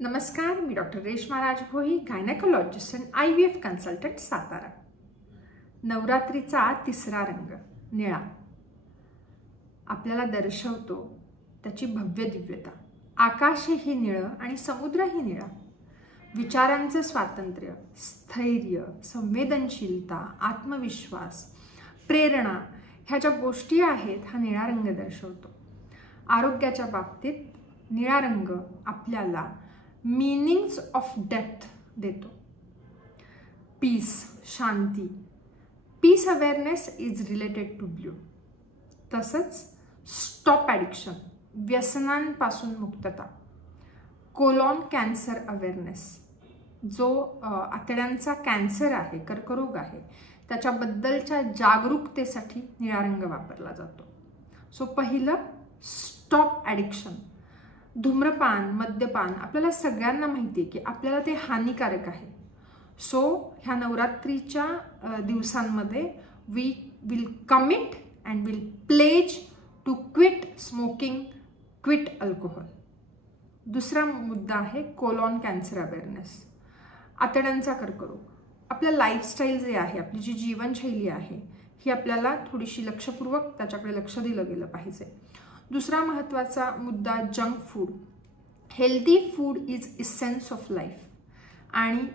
नमस्कार, मी doctor Reshma Rajbhoi, gynaecologist आणि IVF consultant, Satara. नवरात्रीचा तिसरा रंग निळा आपल्याला दर्शवतो त्याची भव्य दिव्यता. आकाशही निळं आणि समुद्रही निळा. विचारांचं स्वातंत्र्य, स्थैर्य, संवेदनशीलता, आत्मविश्वास, प्रेरणा ह्या ज्या गोष्टी आहेत हा निळा रंग दर्शवतो. आरोग्याच्या बाबतीत निळा रंग आपल्याला मीनिंग्स ऑफ डेप्थ देतो. पीस, शांती. Peace awareness is related to blue. तसंच स्टॉप ॲडिक्शन, व्यसनांपासून मुक्तता. कोलॉन कॅन्सर अवेअरनेस, जो आतड्यांचा कॅन्सर आहे, कर्करोग आहे, त्याच्याबद्दलच्या जागरूकतेसाठी निळा रंग वापरला जातो. सो पहिलं, स्टॉप ॲडिक्शन. धूम्रपान, मद्यपान आपल्याला सगळ्यांना माहिती आहे की आपल्याला ते हानिकारक आहे. सो ह्या नवरात्रीच्या दिवसांमध्ये we will commit and will pledge to quit smoking, quit alcohol. दुसरा मुद्दा आहे कोलॉन कॅन्सर अवेअरनेस. आतड्यांचा कर्करोग. आपलं लाईफस्टाईल जे आहे, आपली जी जीवनशैली आहे, ही आपल्याला थोडीशी लक्षपूर्वक त्याच्याकडे लक्ष दिलं गेलं पाहिजे. दुसरा महत्त्वाचा मुद्दा junk food. Healthy food is essence of life. आणि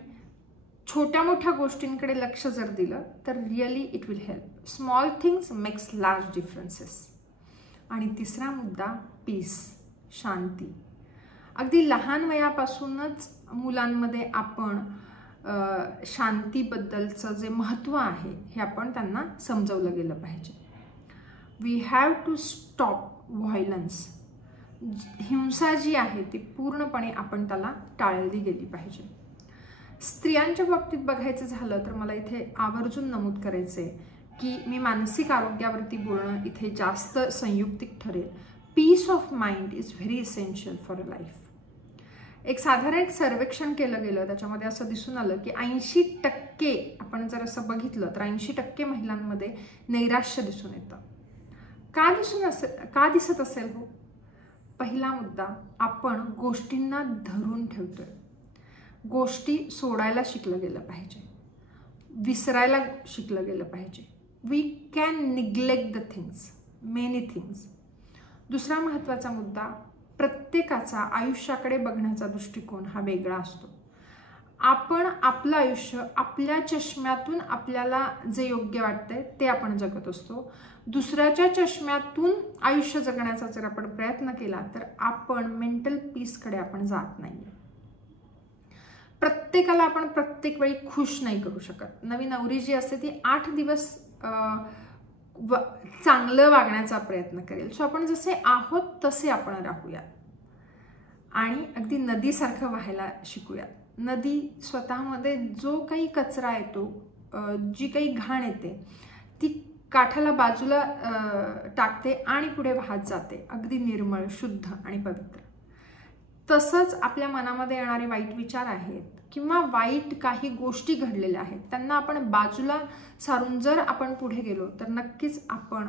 छोट्या मोठ्या गोष्टींकडे लक्ष जर दिलं तर really it will help. Small things makes large differences. आणि तिसरा मुद्दा पीस, शांती. अगदी लहान वयापासूनच मुलांमध्ये आपण शांतीबद्दलचं जे महत्त्व आहे हे आपण त्यांना समजवलं गेलं पाहिजे. We have to stop violence. हिंसा जी आहे ती पूर्णपणे आपण त्याला टाळली गेली पाहिजे. स्त्रियांच्या बाबतीत बघायचं झालं तर मला इथे आवर्जून नमूद करायचे की मी मानसिक आरोग्यावरती बोलणं इथे जास्त संयुक्तिक ठरेल. Peace of mind is very essential for a life. एक साधारण सर्वेक्षण केलं गेलं, त्याच्यामध्ये असं दिसून आलं की 80% आपण जर असं बघितलं तर 80% महिलांमध्ये नैराश्य दिसून येतं. का दिसत असेल हो? पहिला मुद्दा, आपण गोष्टींना धरून ठेवतोय. गोष्टी सोडायला शिकलं गेलं पाहिजे, विसरायला शिकलं गेलं पाहिजे. We can neglect the things, many things. दुसरा महत्त्वाचा मुद्दा, प्रत्येकाचा आयुष्याकडे बघण्याचा दृष्टिकोन हा वेगळा असतो. आपण आपलं आयुष्य आपल्या चष्म्यातून आपल्याला जे योग्य वाटतंय ते आपण जगत असतो. दुसऱ्याच्या चष्म्यातून आयुष्य जगण्याचा जर आपण प्रयत्न केला तर आपण मेंटल पीसकडे आपण जात नाही. प्रत्येकाला आपण प्रत्येक वेळी खुश नाही करू शकत. नवी नवरी जी असते ती 8 दिवस चांगलं वागण्याचा प्रयत्न करेल. सो आपण जसे आहोत तसे आपण राहूया आणि अगदी नदीसारखं व्हायला शिकूया. नदी स्वतःमध्ये जो काही कचरा येतो, जी काही घाण येते ती काठाला बाजूला टाकते आणि पुढे वाहत जाते, अगदी निर्मळ, शुद्ध आणि पवित्र. तसंच आपल्या मनामध्ये येणारे वाईट विचार आहेत किंवा वाईट काही गोष्टी घडलेल्या आहेत, त्यांना आपण बाजूला सारून जर आपण पुढे गेलो तर नक्कीच आपण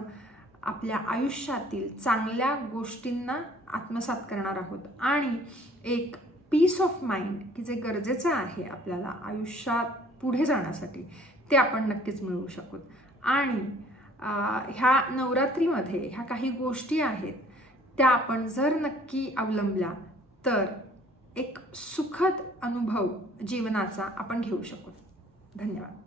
आपल्या आयुष्यातील चांगल्या गोष्टींना आत्मसात करणार आहोत. आणि एक पीस ऑफ माइंड की जे गरजेचं आहे आपल्याला आयुष्यात पुढे जाण्यासाठी, ते आपण नक्कीच मिळवू शकू. आणि ह्या नवरात्रीमध्ये ह्या काही गोष्टी आहेत त्या आपण जर नक्की अवलंबल्या तर एक सुखद अनुभव जीवनाचा आपण घेऊ शकू. धन्यवाद.